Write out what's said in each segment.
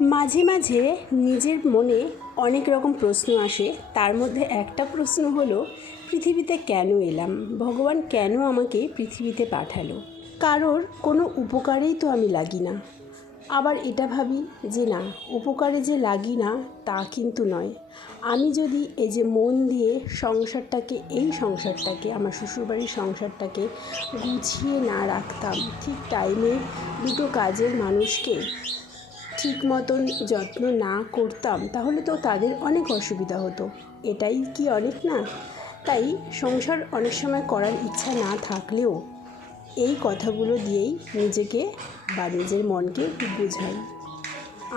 মাঝে মাঝে নিজের মনে অনেক রকম প্রশ্ন আসে। তার মধ্যে একটা প্রশ্ন হলো, পৃথিবীতে কেন এলাম? ভগবান কেন আমাকে পৃথিবীতে পাঠালো? কারোর কোনো উপকারেই তো আমি লাগি না। আবার এটা ভাবি যে না, উপকারে যে লাগি না, তা কিন্তু নয়। আমি যদি এই যে মন দিয়ে সংসারটাকে, এই সংসারটাকে, আমার শ্বশুরবাড়ির সংসারটাকে গুছিয়ে না রাখতাম, ঠিক টাইমে দুটো কাজের মানুষকে ঠিক মতন যত্ন না করতাম, তাহলে তো তাদের অনেক অসুবিধা হতো। এটাই কি অনেক না? তাই সংসার অনেক সময় করার ইচ্ছা না থাকলেও এই কথাগুলো দিয়েই নিজেকে বা নিজের মনকে বোঝাই।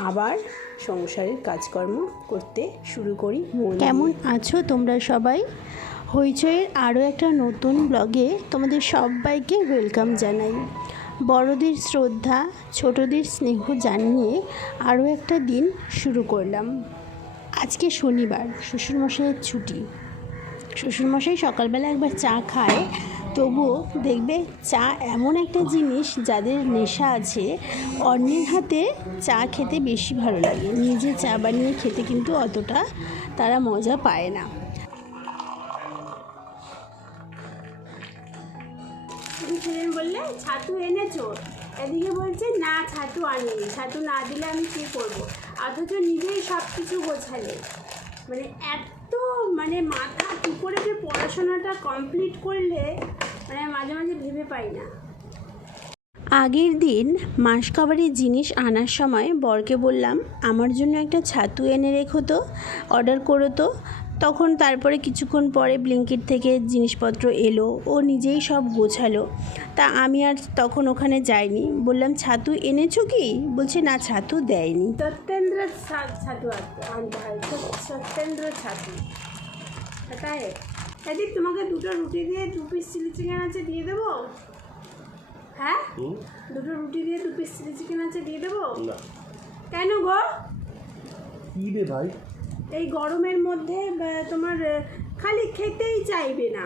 আবার সংসারের কাজকর্ম করতে শুরু করি কেমন আছো তোমরা সবাই? হইচইয়ের আরও একটা নতুন ব্লগে তোমাদের সবাইকে ওয়েলকাম জানাই। বড়দের শ্রদ্ধা, ছোটদের স্নেহ জানিয়ে আরও একটা দিন শুরু করলাম। আজকে শনিবার, শ্বশুরমশাইয়ের ছুটি। শ্বশুরমশাই সকালবেলা একবার চা খায়, তবুও দেখবে চা এমন একটা জিনিস যাদের নেশা আছে, অন্যের হাতে চা খেতে বেশি ভালো লাগে। নিজে চা বানিয়ে খেতে কিন্তু অতটা তারা মজা পায় না। ছিলেন বললে, ছাতু এনেছো? এদিকে বলছে, না, ছাতু আনিনি। ছাতু না দিলে আমি কী করব? অথচ নিজেই সব কিছু গোছালে। মানে এত মানে মাথা কী করে যে পড়াশোনাটা কমপ্লিট করলে মানে মাঝে মাঝে ভেবে পাই না। আগের দিন মাসকাবারির জিনিস আনার সময় বরকে বললাম, আমার জন্য একটা ছাতু এনে রেখো তো, অর্ডার করো তো। তখন তারপরে কিছুক্ষণ পরে ব্লিঙ্কিট থেকে জিনিসপত্র এলো ও নিজেই সব গোছালো। তা আমি আর তখন ওখানে যাইনি। বললাম ছাতু এনেছো কি? বলছে না ছাতু দেয়নি। সত্যেন্দ্র ছাতু আনতে হয়? সত্যেন্দ্র ছাতু। তাই? এদিক তোমাকে দুটো রুটি দিয়ে দু পিস চিলি চিকেন আছে দিয়ে দেবো? হ্যাঁ? দুটো রুটি দিয়ে দু পিস চিলি চিকেন আছে দিয়ে দেবো? কেন গো? কি রে ভাই? এই গরমের মধ্যে তোমার খালি খেতেই চাইবে না।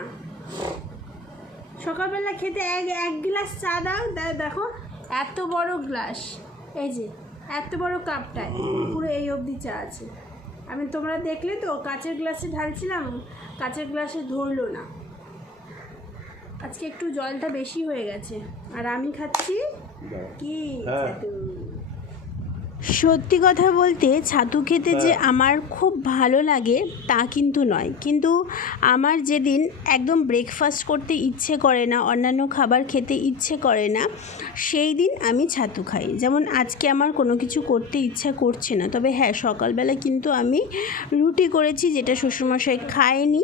সকালবেলা খেতে এক এক গ্লাস চা দাও দেখো এত বড় গ্লাস। এই যে এত বড় কাপটায় পুরো এই অবধি চা আছে। আমি তোমরা দেখলে তো কাচের গ্লাসে ঢালছিলাম কাচের গ্লাসে ধরলো না। আজকে একটু জলটা বেশি হয়ে গেছে। আর আমি খাচ্ছি কি? হ্যাঁ। সত্যি কথা বলতে ছাতু খেতে যে আমার খুব ভালো লাগে তা কিন্তু নয়। কিন্তু আমার যেদিন একদম ব্রেকফাস্ট করতে ইচ্ছে করে না অন্যান্য খাবার খেতে ইচ্ছে করে না সেই দিন আমি ছাতু খাই। যেমন আজকে আমার কোনো কিছু করতে ইচ্ছা করছে না তবে হ্যাঁ সকালবেলা কিন্তু আমি রুটি করেছি যেটা শ্বশুরমশাই খায়নি।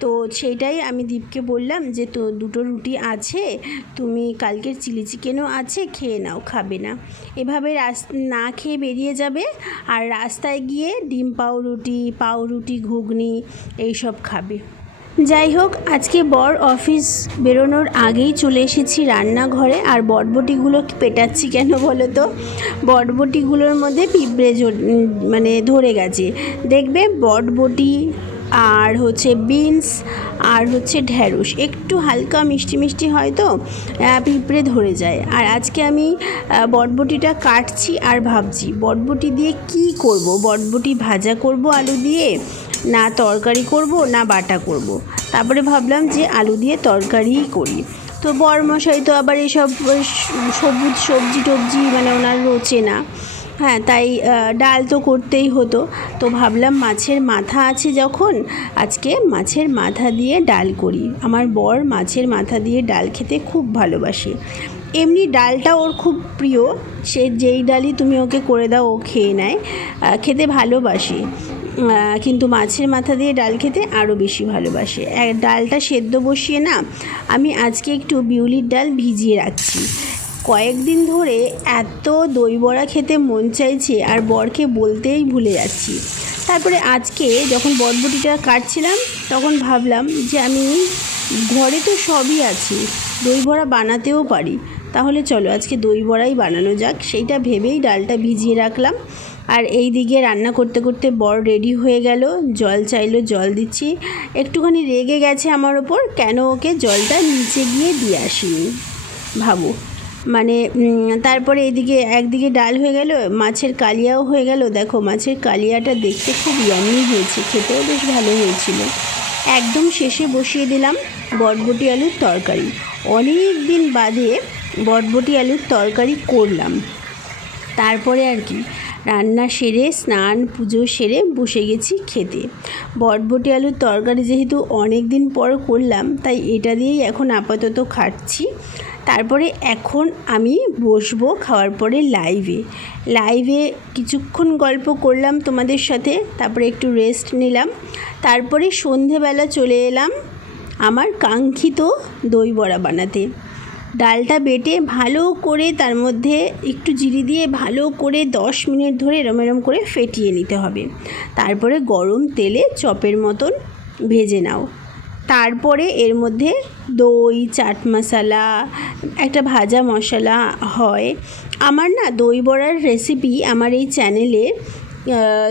তো সেইটাই আমি দীপকে বললাম যে তো দুটো রুটি আছে তুমি কালকের চিলি চিকেনও আছে খেয়ে নাও খাবে না। এভাবে রাস না খেয়ে বেরিয়ে যাবে আর রাস্তায় গিয়ে ডিম পাউরুটি পাউরুটি ঘুগনি এইসব খাবে। যাই হোক, আজকে বর অফিস বেরোনোর আগেই চলে এসেছি রান্নাঘরে। আর বটবটিগুলো পেটাচ্ছি কেন বলো তো? বটবটিগুলোর মধ্যে পিঁপড়ে মানে ধরে গেছে। দেখবে বটবটি আর হচ্ছে বিনস, আর হচ্ছে ঢ্যাঁড়স একটু হালকা মিষ্টি মিষ্টি হয় তো পিঁপড়ে ধরে যায়। আর আজকে আমি বটবটিটা কাটছি আর ভাবছি, বটবটি দিয়ে কি করব? বটবটি ভাজা করব আলু দিয়ে, না তরকারি করব, না বাটা করব। তারপরে ভাবলাম যে আলু দিয়ে তরকারিই করি। তো বরমশাই তো আবার স- সবুজ সবজি টবজি মানে ওনার রোচে না হ্যাঁ তাই ডাল তো করতেই হতো। তো ভাবলাম মাছের মাথা আছে যখন, আজকে মাছের মাথা দিয়ে ডাল করি। আমার বর মাছের মাথা দিয়ে ডাল খেতে খুব ভালোবাসে। এমনি ডালটা ওর খুব প্রিয়। সে যেই ডালই তুমি ওকে করে দাও, ও খেয়ে নেয়। খেতে ভালোবাসে। কিন্তু মাছের মাথা দিয়ে ডাল খেতে আরও বেশি ভালোবাসে। ডালটা সেদ্ধ বসিয়ে না, আমি আজকে একটু বিউলির ডাল ভিজিয়ে রাখছি। কয়েকদিন ধরে এত দই বড়া খেতে মন চাইছে আর বরকে বলতেই ভুলে যাচ্ছি। তারপরে আজকে যখন বটবটিটা কাটছিলাম, তখন ভাবলাম যে আমি ঘরে তো সবই আছে দই বড়া বানাতেও পারি। তাহলে চলো আজকে দই বড়াই বানানো যাক। সেইটা ভেবেই ডালটা ভিজিয়ে রাখলাম। আর এই দিকে রান্না করতে করতে বর রেডি হয়ে গেল। জল চাইলো, জল দিচ্ছি। একটুখানি রেগে গেছে আমার ওপর। কেন ওকে জলটা নিচে গিয়ে দিয়ে আসিনি? ভাবো। মানে তারপরে এদিকে একদিকে ডাল হয়ে গেল, মাছের কালিয়াও হয়ে গেল। দেখো, মাছের কালিয়াটা দেখতে খুব ইয়ামি হয়েছে, খেতেও বেশ ভালো হয়েছিল। একদম শেষে বসিয়ে দিলাম বটবটি আলুর তরকারি। অনেক দিন বাদে বটবটি আলুর তরকারি করলাম। তারপরে আর কি, রান্না সেরে, স্নান, পুজো সেরে বসে গেছি খেতে। বটবটি আলুর তরকারি যেহেতু অনেক দিন পর করলাম, তাই এটা দিয়েই এখন আপাতত খাচ্ছি তারপরে এখন আমি বসবো খাওয়ার পরে লাইভে লাইভে কিছুক্ষণ গল্প করলাম তোমাদের সাথে, তারপরে একটু রেস্ট নিলাম। তারপরে সন্ধেবেলা চলে এলাম আমার কাঙ্ক্ষিত দই বড়া বানাতে। ডালটা বেটে ভালো করে তার মধ্যে একটু জিরি দিয়ে ভালো করে দশ মিনিট ধরে এরম এরম করে ফেটিয়ে নিতে হবে। তারপরে গরম তেলে চপের মতন ভেজে নাও। তারপরে এর মধ্যে দই, চাট মশলা, একটা ভাজা মশলা হয়। আমার না দই বড়ার রেসিপি আমার এই চ্যানেলে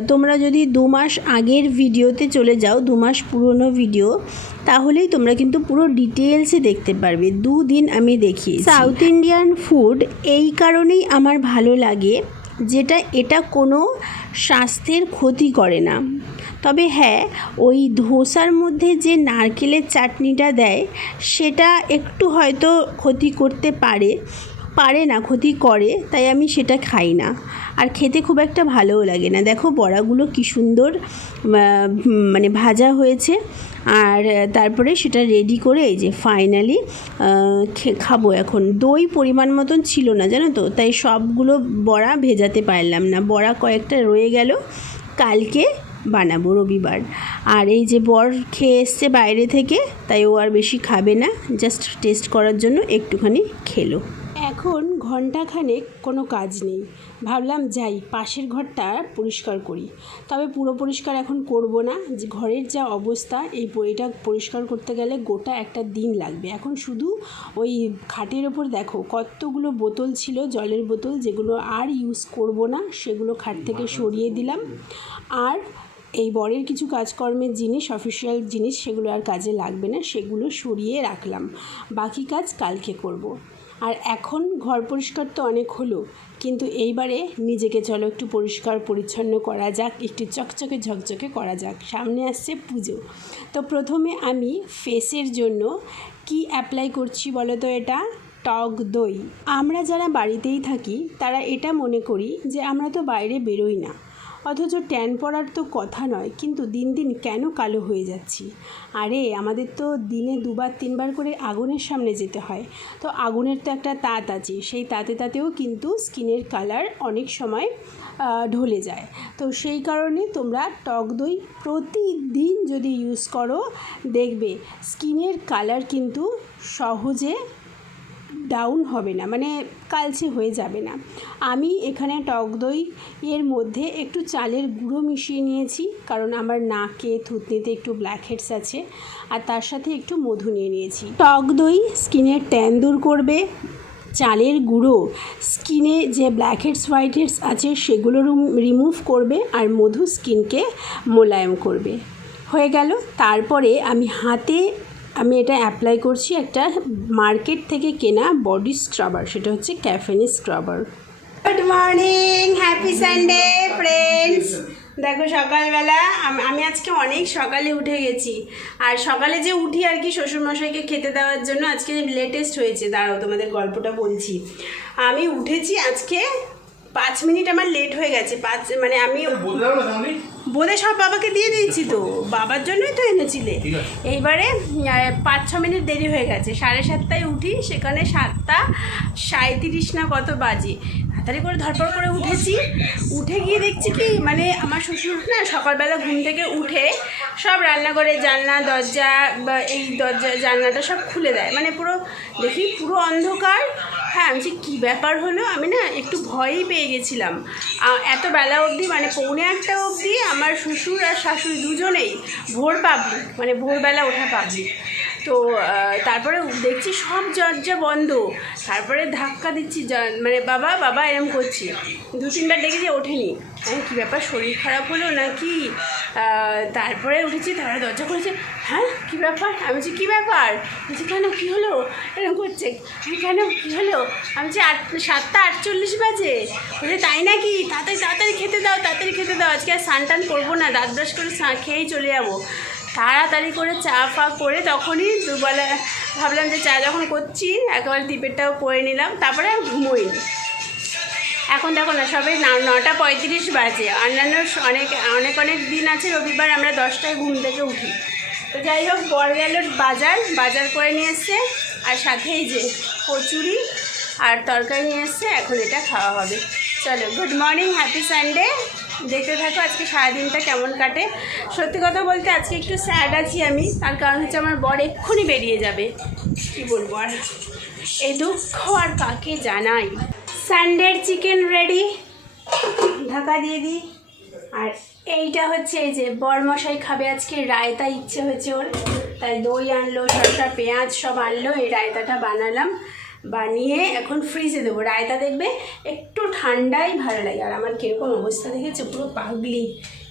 তোমরা যদি দু মাস আগের ভিডিওতে চলে যাও, দু মাস পুরনো ভিডিও তাহলেই তোমরা কিন্তু পুরো ডিটেলসে দেখতে পারবে। দুদিন আমি দেখি সাউথ ইন্ডিয়ান ফুড এই কারণেই আমার ভালো লাগে, যেটা এটা কোনো স্বাস্থ্যের ক্ষতি করে না। তবে হ্যাঁ ওই ধোসার মধ্যে যে নারকেলের চাটনিটা দেয়, সেটা একটু হয়তো ক্ষতি করতে পারে পারে না, ক্ষতি করে, তাই আমি সেটা খাই না। আর খেতে খুব একটা ভালোও লাগে না। দেখো বড়াগুলো কি সুন্দর মানে ভাজা হয়েছে। আর তারপরে সেটা রেডি করে এই যে ফাইনালি খাব এখন। দই পরিমাণ মতন ছিল না, জানো তো? তাই সবগুলো বড়া ভেজাতে পারলাম না। বড়া কয়েকটা রয়ে গেল। কালকে বানাবো রবিবার। আর এই যে বর খেয়ে এসছে বাইরে থেকে, তাই ও আর বেশি খাবে না জাস্ট টেস্ট করার জন্য একটুখানি খেলো। এখন ঘন্টাখানেক কোনো কাজ নেই। ভাবলাম যাই, পাশের ঘরটা পরিষ্কার করি। তবে পুরো পরিষ্কার এখন করব না, যে ঘরের যা অবস্থা, এই বইটা পরিষ্কার করতে গেলে গোটা একটা দিন লাগবে। এখন শুধু ওই খাটের ওপর দেখো, কতগুলো বোতল ছিল, জলের বোতল, যেগুলো আর ইউজ করব না, সেগুলো খাট থেকে সরিয়ে দিলাম। আর এই বরের কিছু কাজকর্মের জিনিস অফিসিয়াল জিনিস সেগুলো আর কাজে লাগবে না, সেগুলো সরিয়ে রাখলাম। বাকি কাজ কালকে করব। আর এখন ঘর পরিষ্কার তো অনেক হলো, কিন্তু এইবারে নিজেকে চলো একটু পরিষ্কার, পরিচ্ছন্ন করা যাক, একটু চকচকে, ঝকঝকে করা যাক। সামনে আসছে পুজো। তো প্রথমে আমি ফেসের জন্য কি অ্যাপ্লাই করছি বলো তো এটা? টক দই। আমরা যারা বাড়িতেই থাকি, তারা এটা মনে করি যে আমরা তো বাইরে বেরোই না। অথচ ট্যান পড়ার তো কথা নয়, কিন্তু দিন দিন কেন কালো হয়ে যাচ্ছি? আরে, আমাদের তো দিনে দুবার, তিনবার করে আগুনের সামনে যেতে হয়। তো আগুনের তো একটা তাঁত আছে, সেই তাঁতে তাতেও কিন্তু স্কিনের কালার অনেক সময় ঢলে যায়। তো সেই কারণে তোমরা টক দই প্রতিদিন যদি ইউজ করো, দেখবে স্কিনের কালার কিন্তু সহজে ডাউন হবে না মানে কালচে হয়ে যাবে না। আমি এখানে টক দই এর মধ্যে একটু চালের গুঁড়ো মিশিয়ে নিয়েছি, কারণ আমার নাকে, থুতনিতে একটু ব্ল্যাক হেডস আছে, আর তার সাথে একটু মধু নিয়ে নিয়েছি। টক দই স্কিনের ট্যান দূর করবে, চালের গুঁড়ো স্কিনে যে ব্ল্যাক হেডস হোয়াইট হেডস আছে সেগুলো রিমুভ করবে, আর মধু স্কিনকে মোলায়েম করবে। হয়ে গেল, তারপরে আমি হাতে আমি এটা অ্যাপ্লাই করছি একটা মার্কেট থেকে কেনা বডি স্ক্রাবার সেটা হচ্ছে ক্যাফেনি scrubber good morning happy Sunday friends দেখো, সকালবেলা আমি আজকে অনেক সকালে উঠে গেছি। আর সকালে যে উঠি আর কি শ্বশুরমশাইকে খেতে দেওয়ার জন্য, আজকে লেটেস্ট হয়েছে। দাঁড়াও, তোমাদের গল্পটা বলছি। আমি উঠেছি আজকে পাঁচ মিনিট আমার লেট হয়ে গেছে পাঁচ মানে আমি বোধে সব বাবাকে দিয়ে দিয়েছি তো বাবার জন্যই তো এনেছিলে। এইবারে পাঁচ ছ মিনিট দেরি হয়ে গেছে সাড়ে সাতটায় উঠি সেখানে সাতটা সাঁত্রিশ না কত বাজে। তাড়াতাড়ি করে ধরপড় করে উঠেছি উঠে গিয়ে দেখছি কি মানে আমার শ্বশুর না সকালবেলা ঘুম থেকে উঠে সব রান্নাঘরের জানলা দরজা বা এই দরজা জানলাটা সব খুলে দেয়। মানে পুরো দেখি পুরো অন্ধকার হ্যাঁ আমি যে কী ব্যাপার হলো আমি না একটু ভয়ই পেয়ে গেছিলাম। এত বেলা অবধি মানে পৌনে আটটা অবধি আমার শ্বশুর আর শাশুড়ি দুজনেই ভোর পাবলিক মানে ভোরবেলা ওঠা পাবলিক। তো তারপরে দেখছি সব দরজা বন্ধ। তারপরে ধাক্কা দিচ্ছি মানে বাবা বাবা এরম করছি। দু তিনবার দেখি যে ওঠেনি। আমি কী ব্যাপার শরীর খারাপ হলো নাকি? আহ, তারপরে উঠেছি তারপরে দরজা করেছে হ্যাঁ কী ব্যাপার? আমি বলছি কী ব্যাপার? বলছি কেন? কী হলো? এরকম করছে। "হ্যাঁ, কেন? কী হলো? আমি বলছি আট সাতটা আটচল্লিশ বাজে। বলে তাই নাকি? তাড়াতাড়ি তাড়াতাড়ি খেতে দাও তাড়াতাড়ি খেতে দাও। আজকে আর স্নান টান করব না দাঁত ব্রাশ করে খেয়েই চলে যাব। তাড়াতাড়ি করে চা ফা করে তখনই দুবেলা ভাবলাম যে চা যখন করছি একেবারে দ্বীপেরটাও করে নিলাম। তারপরে ঘুমোইনি। এখন দেখো না, সবে নটা পঁয়ত্রিশ বাজে। অন্যান্য অনেক অনেক অনেক দিন আছে, রবিবার আমরা দশটায় ঘুম থেকে উঠি। তো যাই হোক বর গেল বাজার বাজার করে নিয়ে এসছে, আর সাথেই যে কচুরি আর তরকারি নিয়ে এসছে, এখন এটা খাওয়া হবে। চলো গুড মর্নিং হ্যাপি সানডে দেখতে থাকো, আজকে সারাদিনটা কেমন কাটে। সত্যি কথা বলতে আজকে একটু স্যাড আছি আমি, তার কারণ হচ্ছে আমার বর এক্ষুনি বেরিয়ে যাবে। কি বলব আর? এই দুঃখ আর কাকে জানাই? সানডের চিকেন রেডি ঢাকা দিয়ে দিই। আর এইটা হচ্ছে এই যে বরমশাই খাবে আজকে রায়তা ইচ্ছে হয়েছে ওর। তাই দই আনলো শসা পেঁয়াজ সব আনলো এই রায়তাটা বানালাম। বানিয়ে এখন ফ্রিজে দেবো। রায়তা দেখবে একটু ঠান্ডাই ভালো লাগে। আর আমার কীরকম অবস্থা দেখেছে? পুরো পাগলি।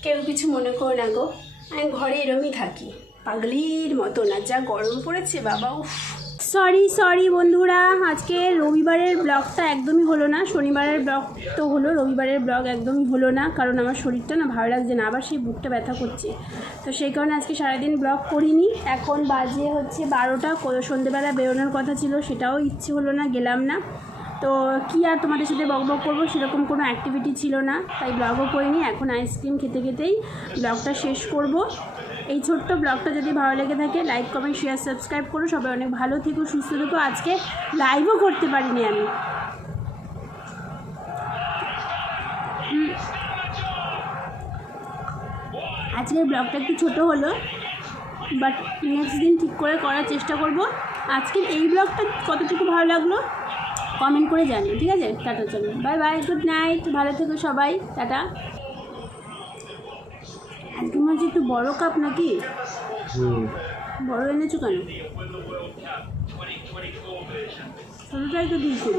কেউ কিছু মনে করো না গো। আমি ঘরে এরমই থাকি। পাগলির মতো না যা গরম পড়েছে বাবা উফ। সরি সরি বন্ধুরা। আজকে রবিবারের ব্লগটা একদমই হলো না। শনিবারের ব্লগ তো হলো, রবিবারের ব্লগ একদমই হলো না, কারণ আমার শরীরটা না ভালো লাগছে না, আবার সেই বুকটা ব্যথা করছে। তো সেই কারণে আজকে সারাদিন ব্লগ করিনি। এখন বাজে হচ্ছে বারোটা সন্ধেবেলা বেরোনোর কথা ছিল, সেটাও ইচ্ছে হলো না, গেলাম না। তো কি আর তোমাদের সাথে বক বক করব, সেরকম কোনো অ্যাক্টিভিটি ছিল না, তাই ব্লগও করিনি। এখন আইসক্রিম খেতে খেতেই ব্লগটা শেষ করব। এই ছোট্ট ব্লগটা যদি ভালো লেগে থাকে লাইক কমেন্ট শেয়ার সাবস্ক্রাইব করো। সবাই অনেক ভালো থেকো, সুস্থ থেকো। আজকে লাইভও করতে পারিনি আমি। আজকের ব্লগটা একটু ছোটো হলো বাট নেক্সট দিন ঠিক করে করার চেষ্টা করব। আজকের এই ব্লগটা কতটুকু ভালো লাগল কমেন্ট করে জানিও। ঠিক আছে? টাটা, চলো। বাই বাই গুড নাইট ভালো থেকো সবাই। টাটা। হচ্ছে একটু বড় কাপ নাকি? বড় এনেছো কেন? ছোটোটাই তো দিয়েছিল।